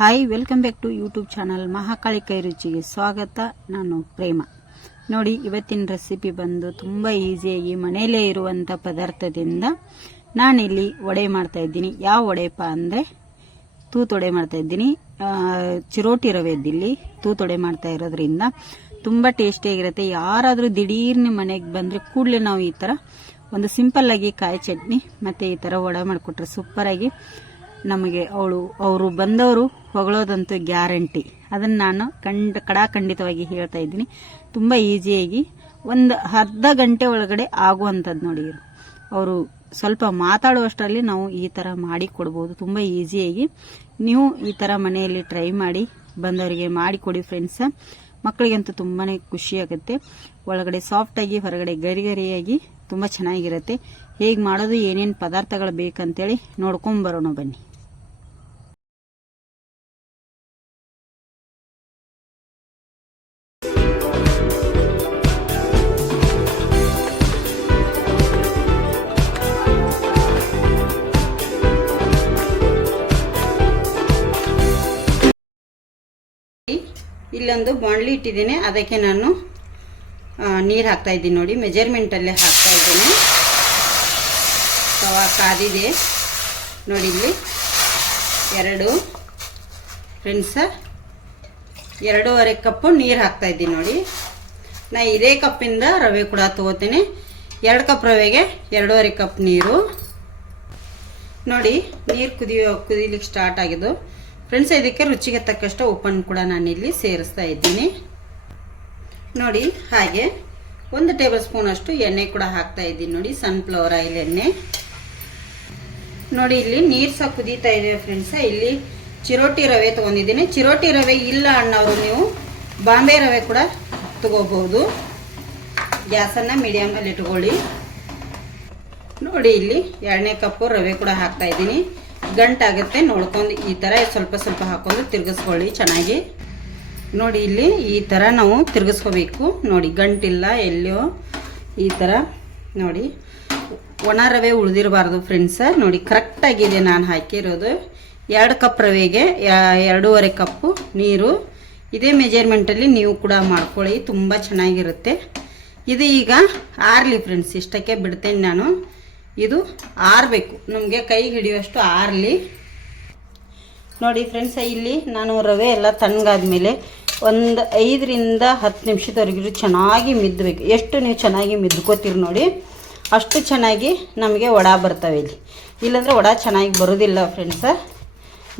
Hi, welcome back to YouTube channel Mahakali ಕೈ ರುಚಿಗೆ ಸ್ವಾಗತ. ನಾನು ಪ್ರೇಮ. ನೋಡಿ, ಇವತ್ತಿನ ರೆಸಿಪಿ ಬಂದು ತುಂಬ ಈಸಿಯಾಗಿ ಮನೆಯಲ್ಲೇ ಇರುವಂಥ ಪದಾರ್ಥದಿಂದ ನಾನಿಲ್ಲಿ ವಡೆ ಮಾಡ್ತಾ ಇದ್ದೀನಿ. ಯಾವ ವಡೆಪ್ಪ ಅಂದರೆ ತೂತೊಡೆ ಮಾಡ್ತಾ ಇದ್ದೀನಿ. ಚಿರೋಟಿ ರವೆದ್ದಿಲ್ಲಿ ತೂತೊಡೆ ಮಾಡ್ತಾ ಇರೋದ್ರಿಂದ ತುಂಬ ಟೇಸ್ಟಿಯಾಗಿರುತ್ತೆ. ಯಾರಾದರೂ ದಿಢೀರ್ನ ಮನೆಗೆ ಬಂದರೆ ಕೂಡಲೇ ನಾವು ಈ ಥರ ಒಂದು ಸಿಂಪಲ್ಲಾಗಿ ಕಾಯಿ ಚಟ್ನಿ ಮತ್ತು ಈ ಥರ ವಡೆ ಮಾಡಿಕೊಟ್ರೆ ಸೂಪರಾಗಿ ನಮಗೆ ಅವರು ಬಂದವರು ಹೊಗಳೋದಂತೂ ಗ್ಯಾರಂಟಿ. ಅದನ್ನು ನಾನು ಖಂಡಿತವಾಗಿ ಹೇಳ್ತಾ ಇದ್ದೀನಿ. ತುಂಬ ಈಸಿಯಾಗಿ ಒಂದು ಅರ್ಧ ಗಂಟೆ ಒಳಗಡೆ ಆಗುವಂಥದ್ದು ನೋಡಿ. ಅವರು ಸ್ವಲ್ಪ ಮಾತಾಡುವಷ್ಟರಲ್ಲಿ ನಾವು ಈ ಥರ ಮಾಡಿ ಕೊಡ್ಬೋದು. ತುಂಬ ಈಸಿಯಾಗಿ ನೀವು ಈ ಥರ ಮನೆಯಲ್ಲಿ ಟ್ರೈ ಮಾಡಿ ಬಂದವರಿಗೆ ಮಾಡಿಕೊಡಿ ಫ್ರೆಂಡ್ಸ್. ಮಕ್ಕಳಿಗಂತೂ ತುಂಬಾ ಖುಷಿಯಾಗುತ್ತೆ. ಒಳಗಡೆ ಸಾಫ್ಟಾಗಿ ಹೊರಗಡೆ ಗರಿಗರಿಯಾಗಿ ತುಂಬ ಚೆನ್ನಾಗಿರುತ್ತೆ. ಹೇಗೆ ಮಾಡೋದು, ಏನೇನು ಪದಾರ್ಥಗಳು ಬೇಕಂತೇಳಿ ನೋಡ್ಕೊಂಬರೋಣ ಬನ್ನಿ. ಇಲ್ಲೊಂದು ಬಾಣಲಿ ಇಟ್ಟಿದ್ದೀನಿ, ಅದಕ್ಕೆ ನಾನು ನೀರು ಹಾಕ್ತಾ ಇದ್ದೀನಿ. ನೋಡಿ, ಮೆಜರ್ಮೆಂಟಲ್ಲೇ ಹಾಕ್ತಾ ಇದ್ದೀನಿ. ತವಾ ಕಾದಿದೆ ನೋಡಿ. ಇಲ್ಲಿ 2.5 ಕಪ್ಪು ನೀರು ಹಾಕ್ತಾ ಇದ್ದೀನಿ. ನೋಡಿ, ನಾ ಇದೇ ಕಪ್ಪಿಂದ ರವೆ ಕೂಡ ತಗೋತೇನೆ. 2 ಕಪ್ ರವೆಗೆ 2.5 ಕಪ್ ನೀರು. ನೋಡಿ, ನೀರು ಕುದಿಲಿಕ್ಕೆ ಸ್ಟಾರ್ಟ್ ಆಗಿದ್ದು ಫ್ರೆಂಡ್ಸ್. ಇದಕ್ಕೆ ರುಚಿಗೆ ತಕ್ಕಷ್ಟು ಉಪ್ಪನ್ನು ಕೂಡ ನಾನಿಲ್ಲಿ ಸೇರಿಸ್ತಾ ಇದ್ದೀನಿ. ನೋಡಿ, ಹಾಗೆ 1 ಟೇಬಲ್ ಸ್ಪೂನ್ ಅಷ್ಟು ಎಣ್ಣೆ ಕೂಡ ಹಾಕ್ತಾ ಇದ್ದೀನಿ. ನೋಡಿ, ಸನ್ಫ್ಲವರ್ ಆಯಿಲ್ ಎಣ್ಣೆ. ನೋಡಿ, ಇಲ್ಲಿ ನೀರು ಸಹ ಕುದೀತಾ ಇದೆ ಫ್ರೆಂಡ್ಸ್. ಇಲ್ಲಿ ಚಿರೋಟಿ ರವೆ ತೊಗೊಂಡಿದ್ದೀನಿ. ಚಿರೋಟಿ ರವೆ ಇಲ್ಲ ಅನ್ನೋರು ನೀವು ಬಾಂಬೆ ರವೆ ಕೂಡ ತಗೋಬಹುದು. ಗ್ಯಾಸನ್ನು ಮೀಡಿಯಮಲ್ಲಿ ಇಟ್ಕೊಳ್ಳಿ. ನೋಡಿ, ಇಲ್ಲಿ 2 ಕಪ್ಪು ರವೆ ಕೂಡ ಹಾಕ್ತಾ ಇದ್ದೀನಿ. ಗಂಟಾಗುತ್ತೆ ನೋಡ್ಕೊಂಡು ಈ ಥರ ಸ್ವಲ್ಪ ಸ್ವಲ್ಪ ಹಾಕೊಂಡು ತಿರ್ಗಿಸ್ಕೊಳ್ಳಿ ಚೆನ್ನಾಗಿ. ನೋಡಿ, ಇಲ್ಲಿ ಈ ಥರ ನಾವು ತಿರ್ಗಿಸ್ಕೋಬೇಕು. ನೋಡಿ, ಗಂಟಿಲ್ಲ ಎಲ್ಲೋ ಈ ಥರ. ನೋಡಿ, ಒಣ ರವೆ ಉಳಿದಿರಬಾರ್ದು ಫ್ರೆಂಡ್ಸ್. ನೋಡಿ, ಕರೆಕ್ಟಾಗಿದೆ ನಾನು ಹಾಕಿರೋದು. 2 ಕಪ್ ರವೆಗೆ 2.5 ಕಪ್ಪು ನೀರು. ಇದೇ ಮೆಜರ್ಮೆಂಟಲ್ಲಿ ನೀವು ಕೂಡ ಮಾಡ್ಕೊಳ್ಳಿ, ತುಂಬ ಚೆನ್ನಾಗಿರುತ್ತೆ. ಇದು ಈಗ ಆರಲಿ ಫ್ರೆಂಡ್ಸ್. ಇಷ್ಟಕ್ಕೆ ಬಿಡ್ತೇನೆ ನಾನು. ಇದು ಆರಬೇಕು, ನಮಗೆ ಕೈಗೆ ಹಿಡಿಯುವಷ್ಟು ಆರಲಿ. ನೋಡಿ ಫ್ರೆಂಡ್ಸ್, ಇಲ್ಲಿ ನಾನು ರವೆ ಎಲ್ಲ ತಣ್ಣಗಾದ್ಮೇಲೆ ಒಂದು 5ರಿಂದ 10 ನಿಮಿಷದವರೆಗೂ ಚೆನ್ನಾಗಿ ಮಿದ್ದಬೇಕು. ಎಷ್ಟು ನೀವು ಚೆನ್ನಾಗಿ ಮಿದ್ಕೋತೀರಿ ನೋಡಿ, ಅಷ್ಟು ಚೆನ್ನಾಗಿ ನಮಗೆ ವಡ ಬರ್ತವೆ. ಇಲ್ಲಾಂದರೆ ವಡ ಚೆನ್ನಾಗಿ ಬರೋದಿಲ್ಲ ಫ್ರೆಂಡ್ಸ.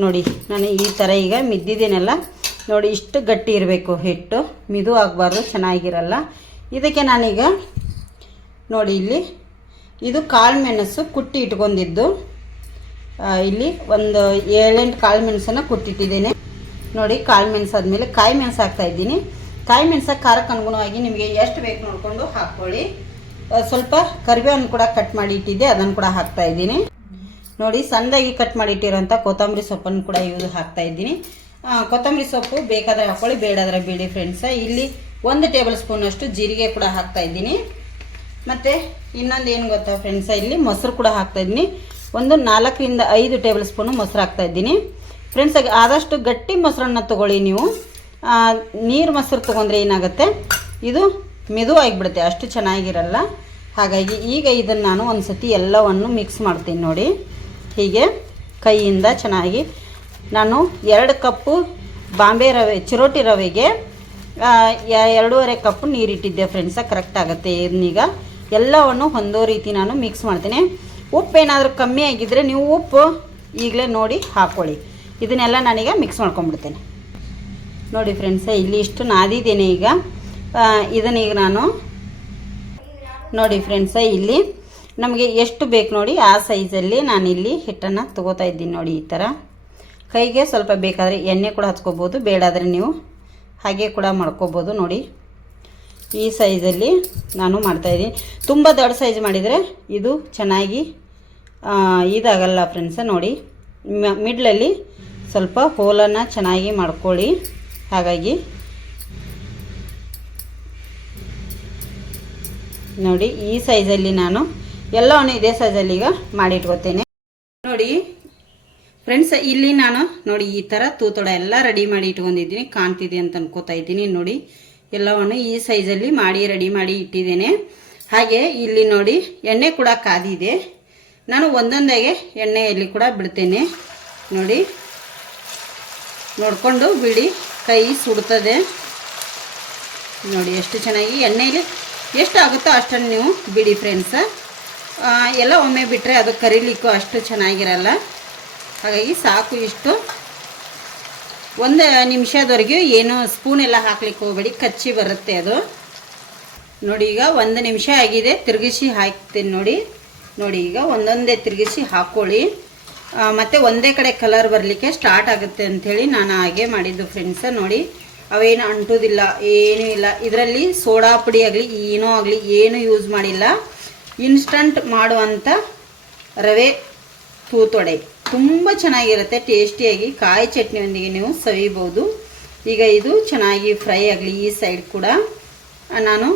ನೋಡಿ, ನಾನು ಈ ಥರ ಈಗ ಮಿದ್ದಿದ್ದೀನಲ್ಲ. ನೋಡಿ, ಇಷ್ಟು ಗಟ್ಟಿ ಇರಬೇಕು ಹಿಟ್ಟು, ಮಿದು ಆಗಬಾರ್ದು, ಚೆನ್ನಾಗಿರಲ್ಲ. ಇದಕ್ಕೆ ನಾನೀಗ ನೋಡಿ, ಇಲ್ಲಿ ಇದು ಕಾಳು ಮೆಣಸು ಕುಟ್ಟಿ ಇಟ್ಕೊಂಡಿದ್ದು. ಇಲ್ಲಿ ಒಂದು 7-8 ಕಾಳು ಮೆಣಸನ್ನು ಕುಟ್ಟಿಟ್ಟಿದ್ದೇನೆ. ನೋಡಿ, ಕಾಳು ಮೆಣಸು ಆದಮೇಲೆ ಕಾಯಿ ಮೆಣಸು ಹಾಕ್ತಾಯಿದ್ದೀನಿ. ಕಾಯಿ ಮೆಣಸು ಖಾರಕ್ಕೆ ಅನುಗುಣವಾಗಿ ನಿಮಗೆ ಎಷ್ಟು ಬೇಕು ನೋಡಿಕೊಂಡು ಹಾಕ್ಕೊಳ್ಳಿ. ಸ್ವಲ್ಪ ಕರಿಬೇವನ್ನು ಕೂಡ ಕಟ್ ಮಾಡಿ ಇಟ್ಟಿದ್ದೆ, ಅದನ್ನು ಕೂಡ ಹಾಕ್ತಾಯಿದ್ದೀನಿ. ನೋಡಿ, ಸಣ್ಣದಾಗಿ ಕಟ್ ಮಾಡಿ ಇಟ್ಟಿರೋಂಥ ಕೊತ್ತಂಬರಿ ಸೊಪ್ಪನ್ನು ಕೂಡ ಹಾಕ್ತಾಯಿದ್ದೀನಿ. ಕೊತ್ತಂಬರಿ ಸೊಪ್ಪು ಬೇಕಾದರೆ ಹಾಕ್ಕೊಳ್ಳಿ, ಬೇಡಾದರೆ ಬೇಡಿ ಫ್ರೆಂಡ್ಸ. ಇಲ್ಲಿ 1 ಟೇಬಲ್ ಸ್ಪೂನ್ ಅಷ್ಟು ಜೀರಿಗೆ ಕೂಡ ಹಾಕ್ತಾಯಿದ್ದೀನಿ. ಮತ್ತು ಇನ್ನೊಂದು ಏನು ಗೊತ್ತಾ ಫ್ರೆಂಡ್ಸ, ಇಲ್ಲಿ ಮೊಸರು ಕೂಡ ಹಾಕ್ತಾಯಿದ್ದೀನಿ. ಒಂದು 4ರಿಂದ 5 ಟೇಬಲ್ ಸ್ಪೂನು ಮೊಸರು ಹಾಕ್ತಾಯಿದ್ದೀನಿ ಫ್ರೆಂಡ್ಸ್. ಆದಷ್ಟು ಗಟ್ಟಿ ಮೊಸರನ್ನು ತೊಗೊಳ್ಳಿ ನೀವು. ನೀರು ಮೊಸರು ತೊಗೊಂಡ್ರೆ ಏನಾಗುತ್ತೆ, ಇದು ಮೆದು ಆಗಿಬಿಡುತ್ತೆ, ಅಷ್ಟು ಚೆನ್ನಾಗಿರಲ್ಲ. ಹಾಗಾಗಿ ಈಗ ಇದನ್ನು ನಾನು ಒಂದು ಸತಿ ಎಲ್ಲವನ್ನು ಮಿಕ್ಸ್ ಮಾಡ್ತೀನಿ. ನೋಡಿ, ಹೀಗೆ ಕೈಯಿಂದ ಚೆನ್ನಾಗಿ. ನಾನು 2 ಕಪ್ಪು ಬಾಂಬೆ ರವೆ ಚಿರೋಟಿ ರವೆಗೆ 2.5 ಕಪ್ಪು ನೀರಿಟ್ಟಿದ್ದೆ ಫ್ರೆಂಡ್ಸ. ಕರೆಕ್ಟ್ ಆಗುತ್ತೆ. ಇದನ್ನೀಗ ಎಲ್ಲವನ್ನು ಹೊಂದೋ ರೀತಿ ನಾನು ಮಿಕ್ಸ್ ಮಾಡ್ತೀನಿ. ಉಪ್ಪು ಏನಾದರೂ ಕಮ್ಮಿ ಆಗಿದ್ದರೆ ನೀವು ಉಪ್ಪು ಈಗಲೇ ನೋಡಿ ಹಾಕ್ಕೊಳ್ಳಿ. ಇದನ್ನೆಲ್ಲ ನಾನೀಗ ಮಿಕ್ಸ್ ಮಾಡ್ಕೊಂಡ್ಬಿಡ್ತೇನೆ. ನೋಡಿ ಫ್ರೆಂಡ್ಸ, ಇಲ್ಲಿ ಇಷ್ಟು ನಾದಿದ್ದೇನೆ. ಈಗ ಇದನ್ನೀಗ ನಾನು ನೋಡಿ ಫ್ರೆಂಡ್ಸ, ಇಲ್ಲಿ ನಮಗೆ ಎಷ್ಟು ಬೇಕು ನೋಡಿ ಆ ಸೈಜಲ್ಲಿ ನಾನಿಲ್ಲಿ ಹಿಟ್ಟನ್ನು ತೊಗೋತಾ ಇದ್ದೀನಿ. ನೋಡಿ, ಈ ಥರ ಕೈಗೆ ಸ್ವಲ್ಪ ಬೇಕಾದರೆ ಎಣ್ಣೆ ಕೂಡ ಹಚ್ಕೋಬೋದು, ಬೇಡಾದರೆ ನೀವು ಹಾಗೆ ಕೂಡ ಮಾಡ್ಕೋಬೋದು. ನೋಡಿ, ಈ ಸೈಜಲ್ಲಿ ನಾನು ಮಾಡ್ತಾಯಿದ್ದೀನಿ. ತುಂಬ ದೊಡ್ಡ ಸೈಜ್ ಮಾಡಿದರೆ ಇದು ಚೆನ್ನಾಗಿ ಇದಾಗಲ್ಲ ಫ್ರೆಂಡ್ಸ. ನೋಡಿ, ಮಿಡ್ಲಲ್ಲಿ ಸ್ವಲ್ಪ ಹೋಲನ್ನು ಚೆನ್ನಾಗಿ ಮಾಡ್ಕೊಳ್ಳಿ. ಹಾಗಾಗಿ ನೋಡಿ, ಈ ಸೈಜಲ್ಲಿ ನಾನು ಎಲ್ಲವನ್ನು ಇದೇ ಸೈಜಲ್ಲಿ ಈಗ ಮಾಡಿಟ್ಕೋತೇನೆ. ನೋಡಿ ಫ್ರೆಂಡ್ಸ್ ಇಲ್ಲಿ ನಾನು ನೋಡಿ ಈ ಥರ ತೂತೊಡೆ ಎಲ್ಲ ರೆಡಿ ಮಾಡಿ ಇಟ್ಕೊಂಡಿದ್ದೀನಿ, ಕಾಣ್ತಿದೆ ಅಂತ ಅನ್ಕೋತಾ ಇದ್ದೀನಿ. ನೋಡಿ ಎಲ್ಲವನ್ನು ಈ ಸೈಜಲ್ಲಿ ಮಾಡಿ ರೆಡಿ ಮಾಡಿ ಇಟ್ಟಿದ್ದೇನೆ. ಹಾಗೆ ಇಲ್ಲಿ ನೋಡಿ ಎಣ್ಣೆ ಕೂಡ ಕಾದಿದೆ. ನಾನು ಒಂದೊಂದಾಗೆ ಎಣ್ಣೆಯಲ್ಲಿ ಕೂಡ ಬಿಡ್ತೇನೆ. ನೋಡಿ ನೋಡಿಕೊಂಡು ಬಿಡಿ, ಕೈ ಸುಡ್ತದೆ. ನೋಡಿ ಎಷ್ಟು ಚೆನ್ನಾಗಿ ಎಣ್ಣೆಯಲ್ಲಿ ಎಷ್ಟು ಆಗುತ್ತೋ ಅಷ್ಟನ್ನು ನೀವು ಬಿಡಿ ಫ್ರೆಂಡ್ಸ. ಎಲ್ಲ ಒಮ್ಮೆ ಬಿಟ್ಟರೆ ಅದು ಕರಿಲಿಕ್ಕೂ ಅಷ್ಟು ಚೆನ್ನಾಗಿರಲ್ಲ. ಹಾಗಾಗಿ ಸಾಕು ಇಷ್ಟು. 1 ನಿಮಿಷದವರೆಗೂ ಏನು ಸ್ಪೂನ್ ಎಲ್ಲ ಹಾಕ್ಲಿಕ್ಕೆ ಹೋಗಬೇಡಿ, ಕಚ್ಚಿ ಬರುತ್ತೆ ಅದು. ನೋಡಿ ಈಗ 1 ನಿಮಿಷ ಆಗಿದೆ, ತಿರುಗಿಸಿ ಹಾಕ್ತೀನಿ. ನೋಡಿ ಈಗ ಒಂದೊಂದೇ ತಿರುಗಿಸಿ ಹಾಕ್ಕೊಳ್ಳಿ. ಮತ್ತು ಒಂದೇ ಕಡೆ ಕಲರ್ ಬರಲಿಕ್ಕೆ ಸ್ಟಾರ್ಟ್ ಆಗುತ್ತೆ ಅಂಥೇಳಿ ನಾನು ಹಾಗೆ ಮಾಡಿದ್ದು ಫ್ರೆಂಡ್ಸ. ನೋಡಿ ಅವೇನು ಅಂಟೋದಿಲ್ಲ, ಏನೂ ಇಲ್ಲ. ಇದರಲ್ಲಿ ಸೋಡಾ ಪುಡಿ ಆಗಲಿ ಏನೋ ಆಗಲಿ ಏನು ಯೂಸ್ ಮಾಡಿಲ್ಲ. ಇನ್ಸ್ಟಂಟ್ ಮಾಡುವಂಥ ರವೆ ತೂತೊಡೆ ತುಂಬ ಚೆನ್ನಾಗಿರುತ್ತೆ, ಟೇಸ್ಟಿಯಾಗಿ ಕಾಯಿ ಚಟ್ನಿಯೊಂದಿಗೆ ನೀವು ಸವಿಬೋದು. ಈಗ ಇದು ಚೆನ್ನಾಗಿ ಫ್ರೈ ಆಗಲಿ. ಈ ಸೈಡ್ ಕೂಡ ನಾನು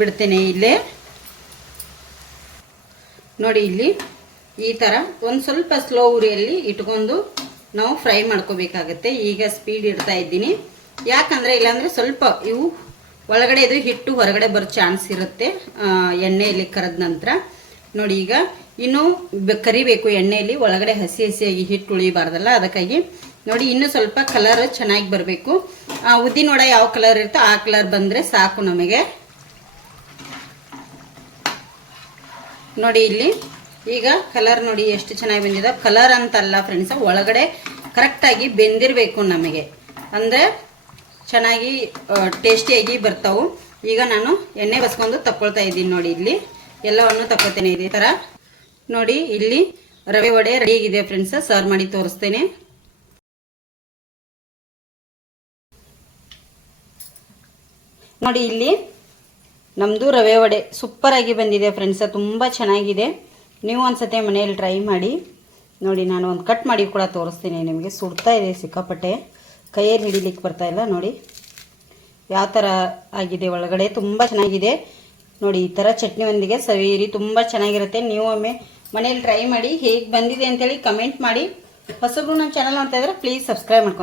ಬಿಡ್ತೇನೆ ಇಲ್ಲೇ. ನೋಡಿ ಇಲ್ಲಿ ಈ ಥರ ಒಂದು ಸ್ವಲ್ಪ ಸ್ಲೋ ಉರಿಯಲ್ಲಿ ಇಟ್ಕೊಂಡು ನಾವು ಫ್ರೈ ಮಾಡ್ಕೋಬೇಕಾಗತ್ತೆ. ಈಗ ಸ್ಪೀಡ್ ಇಡ್ತಾ ಇದ್ದೀನಿ, ಯಾಕಂದರೆ ಇಲ್ಲಾಂದರೆ ಸ್ವಲ್ಪ ಇವು ಒಳಗಡೆ ಇದು ಹಿಟ್ಟು ಹೊರಗಡೆ ಬರೋ ಚಾನ್ಸ್ ಇರುತ್ತೆ ಎಣ್ಣೆಯಲ್ಲಿ ಕರೆದ ನಂತರ. ನೋಡಿ ಈಗ ಇನ್ನೂ ಕರಿಬೇಕು ಎಣ್ಣೆಯಲ್ಲಿ, ಒಳಗಡೆ ಹಸಿ ಹಸಿಯಾಗಿ ಹಿಟ್ಟು ಉಳಿಬಾರ್ದಲ್ಲ, ಅದಕ್ಕಾಗಿ ನೋಡಿ ಇನ್ನೂ ಸ್ವಲ್ಪ ಕಲರ್ ಚೆನ್ನಾಗಿ ಬರಬೇಕು. ಉದ್ದಿನ ವಡೆ ಯಾವ ಕಲರ್ ಇರುತ್ತೋ ಆ ಕಲರ್ ಬಂದರೆ ಸಾಕು ನಮಗೆ. ನೋಡಿ ಇಲ್ಲಿ ಈಗ ಕಲರ್ ನೋಡಿ ಎಷ್ಟು ಚೆನ್ನಾಗಿ ಬಂದಿದೆ. ಕಲರ್ ಅಂತಲ್ಲ ಫ್ರೆಂಡ್ಸ, ಒಳಗಡೆ ಕರೆಕ್ಟಾಗಿ ಬೆಂದಿರಬೇಕು ನಮಗೆ, ಅಂದರೆ ಚೆನ್ನಾಗಿ ಟೇಸ್ಟಿಯಾಗಿ ಬರ್ತಾವೆ. ಈಗ ನಾನು ಎಣ್ಣೆ ಬಸ್ಕೊಂಡು ತಗೊಳ್ತಾ ಇದ್ದೀನಿ. ನೋಡಿ ಇಲ್ಲಿ ಎಲ್ಲವನ್ನು ತಗೊಳ್ತೇನೆ ಇದೇ ಥರ. ನೋಡಿ ಇಲ್ಲಿ ರವೆ ವಡೆ ರೆಡಿ ಆಗಿದೆ ಫ್ರೆಂಡ್ಸ, ಸರ್ವ್ ಮಾಡಿ ತೋರಿಸ್ತೇನೆ. ನೋಡಿ ಇಲ್ಲಿ ನಮ್ಮದು ರವೆ ವಡೆ ಸೂಪರಾಗಿ ಬಂದಿದೆ ಫ್ರೆಂಡ್ಸ, ತುಂಬ ಚೆನ್ನಾಗಿದೆ. ನೀವು ಒಂದ್ಸತಿ ಮನೆಯಲ್ಲಿ ಟ್ರೈ ಮಾಡಿ. ನೋಡಿ ನಾನು ಒಂದು ಕಟ್ ಮಾಡಿ ಕೂಡ ತೋರಿಸ್ತೀನಿ ನಿಮಗೆ. ಸುಡ್ತಾ ಇದೆ ಸಿಕ್ಕಾಪಟ್ಟೆ, ಕೈಯಲ್ಲಿ ಹಿಡಿಲಿಕ್ಕೆ ಬರ್ತಾ ಇಲ್ಲ. ನೋಡಿ ಯಾವ ಥರ ಆಗಿದೆ ಒಳಗಡೆ, ತುಂಬ ಚೆನ್ನಾಗಿದೆ. ನೋಡಿ ಈ ಥರ ಚಟ್ನಿಯೊಂದಿಗೆ ಸವಿಯಿರಿ, ತುಂಬ ಚೆನ್ನಾಗಿರುತ್ತೆ. ನೀವು ಒಮ್ಮೆ ಮನೇಲಿ ಟ್ರೈ ಮಾಡಿ, ಹೇಗೆ ಬಂದಿದೆ ಅಂತೇಳಿ ಕಮೆಂಟ್ ಮಾಡಿ. ಹೊಸಬ್ರು ನಮ್ಮ ಚಾನಲ್ ನೋಡ್ತಾ ಇದ್ರೆ ಪ್ಲೀಸ್ ಸಬ್ಸ್ಕ್ರೈಬ್ ಮಾಡ್ಕೊಂಡು